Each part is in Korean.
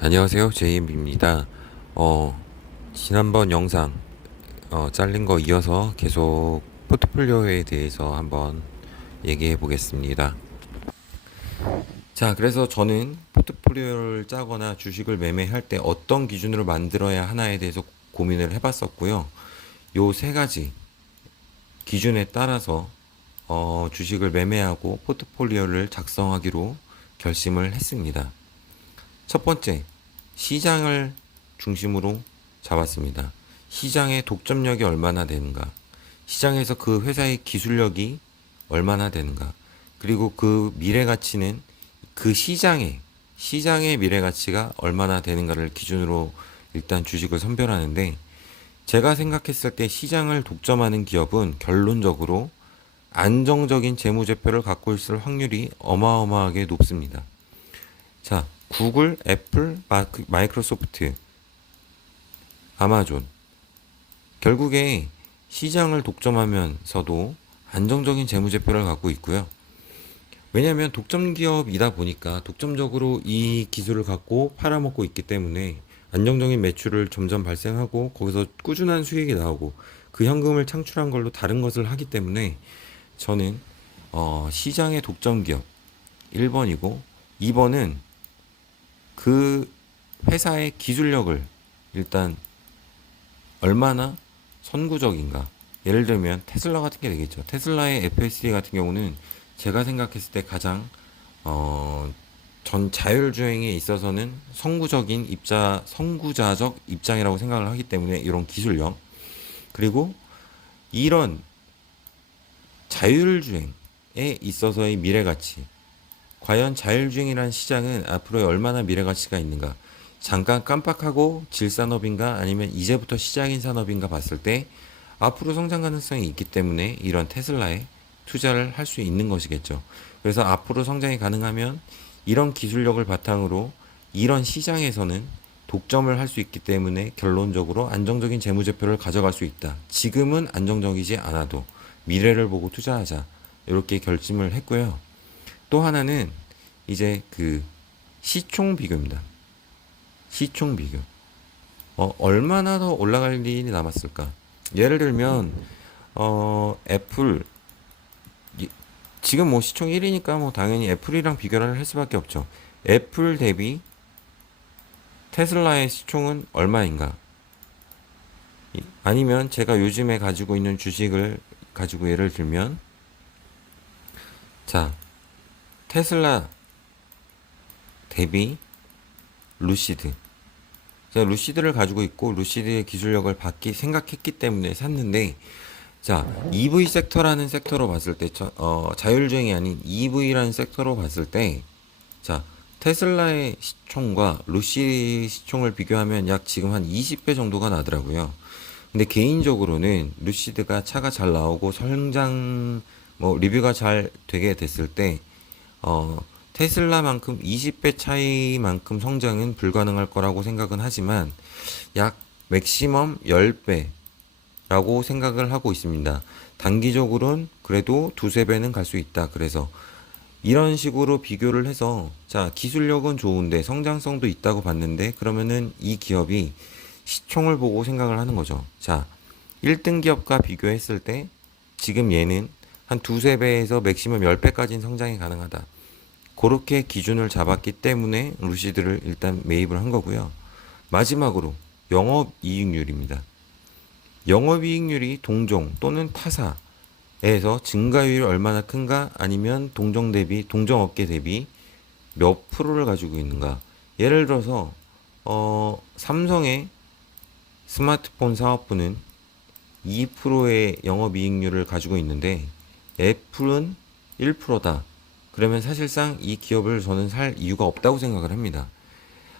안녕하세요. 제이엠비입니다. 지난번 영상, 잘린 거 이어서 계속 포트폴리오에 대해서 한번 얘기해 보겠습니다. 자, 그래서 저는 포트폴리오를 짜거나 주식을 매매할 때 어떤 기준으로 만들어야 하나에 대해서 고민을 해봤었고요. 요 세 가지 기준에 따라서 주식을 매매하고 포트폴리오를 작성하기로 결심을 했습니다. 첫 번째, 시장을 중심으로 잡았습니다. 시장의 독점력이 얼마나 되는가, 시장에서 그 회사의 기술력이 얼마나 되는가, 그리고 그 미래 가치는 그 시장의 미래 가치가 얼마나 되는가를 기준으로 일단 주식을 선별하는데, 제가 생각했을 때 시장을 독점하는 기업은 결론적으로 안정적인 재무제표를 갖고 있을 확률이 어마어마하게 높습니다. 자, 구글, 애플, 마이크로소프트, 아마존. 결국에 시장을 독점하면서도 안정적인 재무제표를 갖고 있고요. 왜냐하면 독점 기업이다 보니까 독점적으로 이 기술을 갖고 팔아먹고 있기 때문에 안정적인 매출을 점점 발생하고 거기서 꾸준한 수익이 나오고 그 현금을 창출한 걸로 다른 것을 하기 때문에 저는 시장의 독점 기업 1번이고 2번은 그 회사의 기술력을 일단 얼마나 선구적인가. 예를 들면 테슬라 같은 게 되겠죠. 테슬라의 FSD 같은 경우는 제가 생각했을 때 가장 어, 전 자율주행에 있어서는 선구자적 입장이라고 생각을 하기 때문에 이런 기술력, 그리고 이런 자율주행에 있어서의 미래가치, 과연 자율주행이라는 시장은 앞으로에 얼마나 미래가치가 있는가? 잠깐 깜빡하고 질산업인가 아니면 이제부터 시작인 산업인가 봤을 때 앞으로 성장 가능성이 있기 때문에 이런 테슬라에 투자를 할 수 있는 것이겠죠. 그래서 앞으로 성장이 가능하면 이런 기술력을 바탕으로 이런 시장에서는 독점을 할 수 있기 때문에 결론적으로 안정적인 재무제표를 가져갈 수 있다. 지금은 안정적이지 않아도 미래를 보고 투자하자. 이렇게 결심을 했고요. 또 하나는 이제 그 시총 비교입니다. 시총 비교. 얼마나 더 올라갈 일이 남았을까? 예를 들면, 애플, 지금 뭐 시총 1위니까 뭐 당연히 애플이랑 비교를 할 수밖에 없죠. 애플 대비 테슬라의 시총은 얼마인가? 아니면 제가 요즘에 가지고 있는 주식을 가지고 예를 들면, 자, 테슬라 대비 루시드. 제가 루시드를 가지고 있고 루시드의 기술력을 받기 생각했기 때문에 샀는데, 자, EV 섹터라는 섹터로 봤을 때 자율주행이 아닌 EV라는 섹터로 봤을 때, 자, 테슬라의 시총과 루시드 시총을 비교하면 약 지금 한 20배 정도가 나더라고요. 근데 개인적으로는 루시드가 차가 잘 나오고 성장 뭐 리뷰가 잘 되게 됐을 때 어, 테슬라만큼 20배 차이만큼 성장은 불가능할 거라고 생각은 하지만 약 맥시멈 10배라고 생각을 하고 있습니다. 단기적으로는 그래도 두세 배는 갈 수 있다. 그래서 이런 식으로 비교를 해서 자, 기술력은 좋은데 성장성도 있다고 봤는데 그러면은 이 기업이 시총을 보고 생각을 하는 거죠. 자, 1등 기업과 비교했을 때 지금 얘는 한 두세 배에서 맥시멈 10배까지는 성장이 가능하다. 그렇게 기준을 잡았기 때문에 루시드를 일단 매입을 한 거고요. 마지막으로 영업이익률입니다. 영업이익률이 동종 또는 타사에서 증가율이 얼마나 큰가 아니면 동종업계 대비 몇 프로를 가지고 있는가. 예를 들어서 삼성의 스마트폰 사업부는 2%의 영업이익률을 가지고 있는데 애플은 1%다. 그러면 사실상 이 기업을 저는 살 이유가 없다고 생각을 합니다.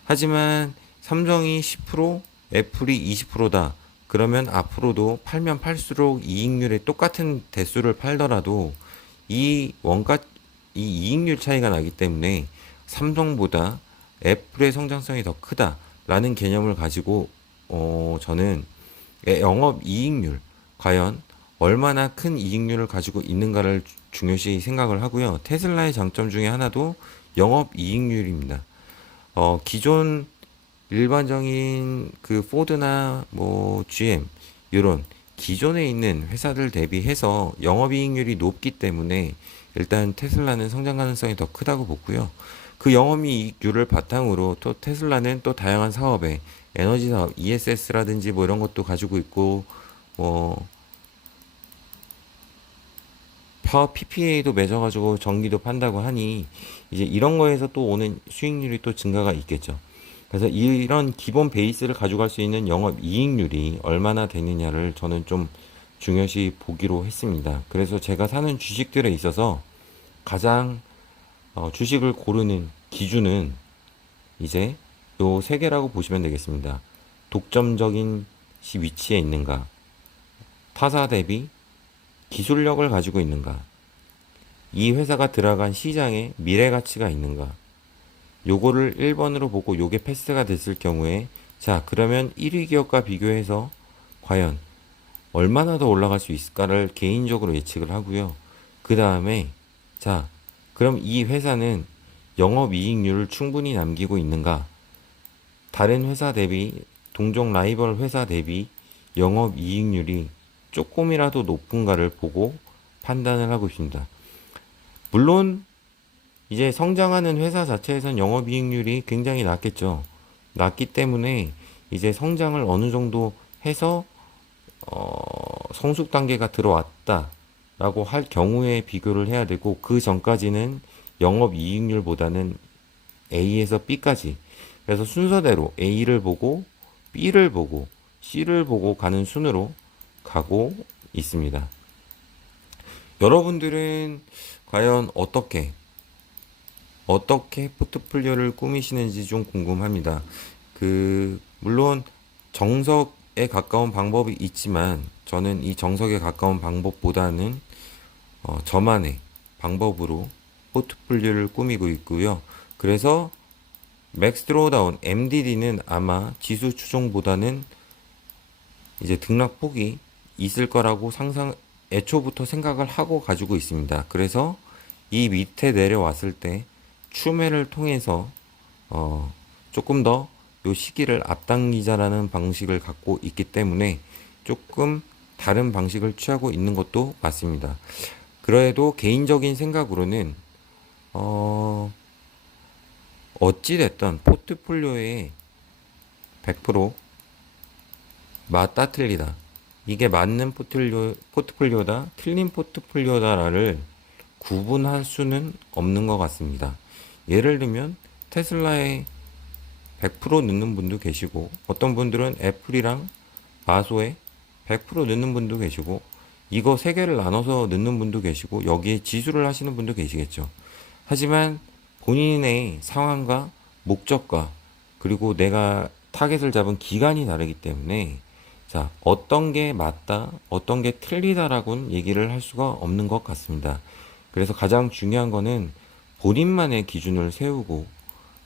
하지만 삼성이 10%, 애플이 20%다. 그러면 앞으로도 팔면 팔수록 이익률이 똑같은 대수를 팔더라도 이 원가, 이 이익률 차이가 나기 때문에 삼성보다 애플의 성장성이 더 크다라는 개념을 가지고 저는 영업 이익률, 과연 얼마나 큰 이익률을 가지고 있는가를 중요시 생각을 하고요. 테슬라의 장점 중에 하나도 영업 이익률입니다. 기존 일반적인 그 포드나 뭐 GM 이런 기존에 있는 회사들 대비해서 영업이익률이 높기 때문에 일단 테슬라는 성장 가능성이 더 크다고 보고요. 그 영업이익률을 바탕으로 또 테슬라는 또 다양한 사업에 에너지 사업, ESS라든지 뭐 이런 것도 가지고 있고 뭐 파워 PPA도 맺어가지고 전기도 판다고 하니 이제 이런 거에서 또 오는 수익률이 또 증가가 있겠죠. 그래서 이런 기본 베이스를 가져갈 수 있는 영업 이익률이 얼마나 되느냐를 저는 좀 중요시 보기로 했습니다. 그래서 제가 사는 주식들에 있어서 가장 주식을 고르는 기준은 이제 요 세 개라고 보시면 되겠습니다. 독점적인 위치에 있는가, 타사 대비 기술력을 가지고 있는가, 이 회사가 들어간 시장에 미래 가치가 있는가, 요거를 1번으로 보고 요게 패스가 됐을 경우에 자 그러면 1위 기업과 비교해서 과연 얼마나 더 올라갈 수 있을까를 개인적으로 예측을 하고요. 그 다음에 자 그럼 이 회사는 영업이익률을 충분히 남기고 있는가, 다른 회사 대비 동종 라이벌 회사 대비 영업이익률이 조금이라도 높은가를 보고 판단을 하고 있습니다. 물론 이제 성장하는 회사 자체에선 영업이익률이 굉장히 낮겠죠. 낮기 때문에 이제 성장을 어느 정도 해서 성숙 단계가 들어왔다라고 할 경우에 비교를 해야 되고 그 전까지는 영업이익률보다는 A에서 B까지 그래서 순서대로 A를 보고 B를 보고 C를 보고 가는 순으로 가고 있습니다. 여러분들은 과연 어떻게 포트폴리오를 꾸미시는지 좀 궁금합니다. 물론 정석에 가까운 방법이 있지만 저는 이 정석에 가까운 방법보다는 저만의 방법으로 포트폴리오를 꾸미고 있고요. 그래서 맥스 드로우다운 MDD는 아마 지수 추종보다는 이제 등락폭이 있을 거라고 애초부터 생각을 하고 가지고 있습니다. 그래서 이 밑에 내려왔을 때 추매를 통해서 조금 더 요 시기를 앞당기자라는 방식을 갖고 있기 때문에 조금 다른 방식을 취하고 있는 것도 맞습니다. 그래도 개인적인 생각으로는 어찌됐든 포트폴리오에 100% 맞다 틀리다 이게 맞는 포트폴리오다 틀린 포트폴리오다를 구분할 수는 없는 것 같습니다. 예를 들면 테슬라에 100% 넣는 분도 계시고 어떤 분들은 애플이랑 마소에 100% 넣는 분도 계시고 이거 세 개를 나눠서 넣는 분도 계시고 여기에 지수를 하시는 분도 계시겠죠. 하지만 본인의 상황과 목적과 그리고 내가 타겟을 잡은 기간이 다르기 때문에 자, 어떤 게 맞다, 어떤 게 틀리다라고는 얘기를 할 수가 없는 것 같습니다. 그래서 가장 중요한 거는 본인만의 기준을 세우고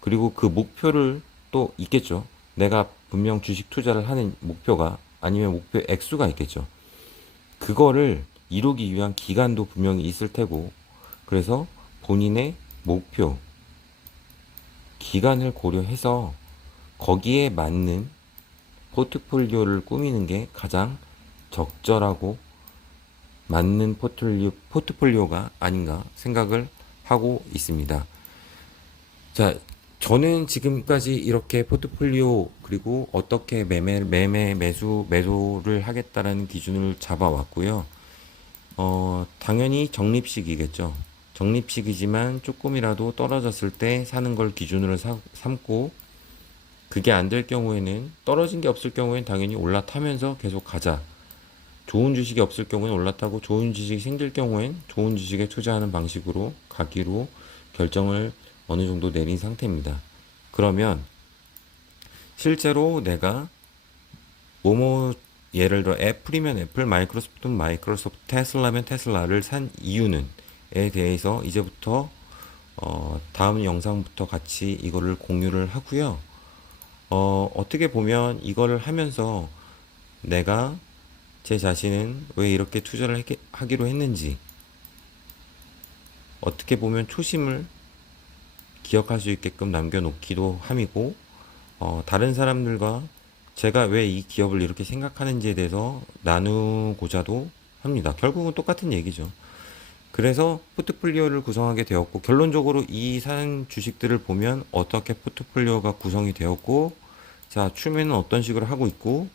그리고 그 목표를 또 있겠죠. 내가 분명 주식 투자를 하는 목표가 아니면 목표 액수가 있겠죠. 그거를 이루기 위한 기간도 분명히 있을 테고 그래서 본인의 목표, 기간을 고려해서 거기에 맞는 포트폴리오를 꾸미는 게 가장 적절하고 맞는 포트폴리오가 아닌가 생각을 하고 있습니다. 자, 저는 지금까지 이렇게 포트폴리오 그리고 어떻게 매도를 하겠다라는 기준을 잡아왔고요. 당연히 적립식이겠죠. 적립식이지만 조금이라도 떨어졌을 때 사는 걸 기준으로 삼고 그게 안 될 경우에는 떨어진 게 없을 경우에는 당연히 올라타면서 계속 가자. 좋은 주식이 없을 경우에는 올라타고 좋은 주식이 생길 경우엔 좋은 주식에 투자하는 방식으로 가기로 결정을 어느 정도 내린 상태입니다. 그러면 실제로 내가 예를 들어 애플이면 애플, 마이크로소프트면 마이크로소프트, 테슬라면 테슬라를 산 이유는에 대해서 이제부터 다음 영상부터 같이 이거를 공유를 하고요. 어떻게 보면 이거를 하면서 내가 제 자신은 왜 이렇게 투자를 하기로 했는지 어떻게 보면 초심을 기억할 수 있게끔 남겨놓기도 함이고 다른 사람들과 제가 왜 이 기업을 이렇게 생각하는지에 대해서 나누고자도 합니다. 결국은 똑같은 얘기죠. 그래서 포트폴리오를 구성하게 되었고, 결론적으로 이 산 주식들을 보면 어떻게 포트폴리오가 구성이 되었고, 자, 추면은 어떤 식으로 하고 있고,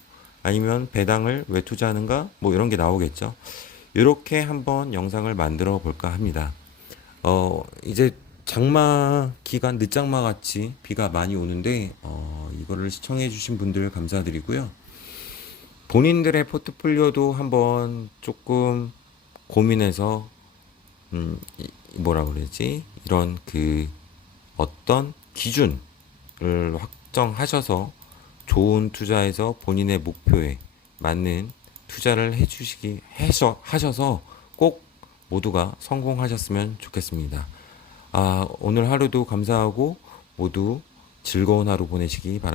아니면 배당을 왜 투자하는가, 뭐 이런 게 나오겠죠. 이렇게 한번 영상을 만들어 볼까 합니다. 이제 장마 기간, 늦장마 같이 비가 많이 오는데, 이거를 시청해 주신 분들 감사드리고요. 본인들의 포트폴리오도 한번 조금 고민해서, 뭐라 그러지? 이런 어떤 기준을 확정하셔서 좋은 투자에서 본인의 목표에 맞는 투자를 하셔서 꼭 모두가 성공하셨으면 좋겠습니다. 오늘 하루도 감사하고 모두 즐거운 하루 보내시기 바랍니다.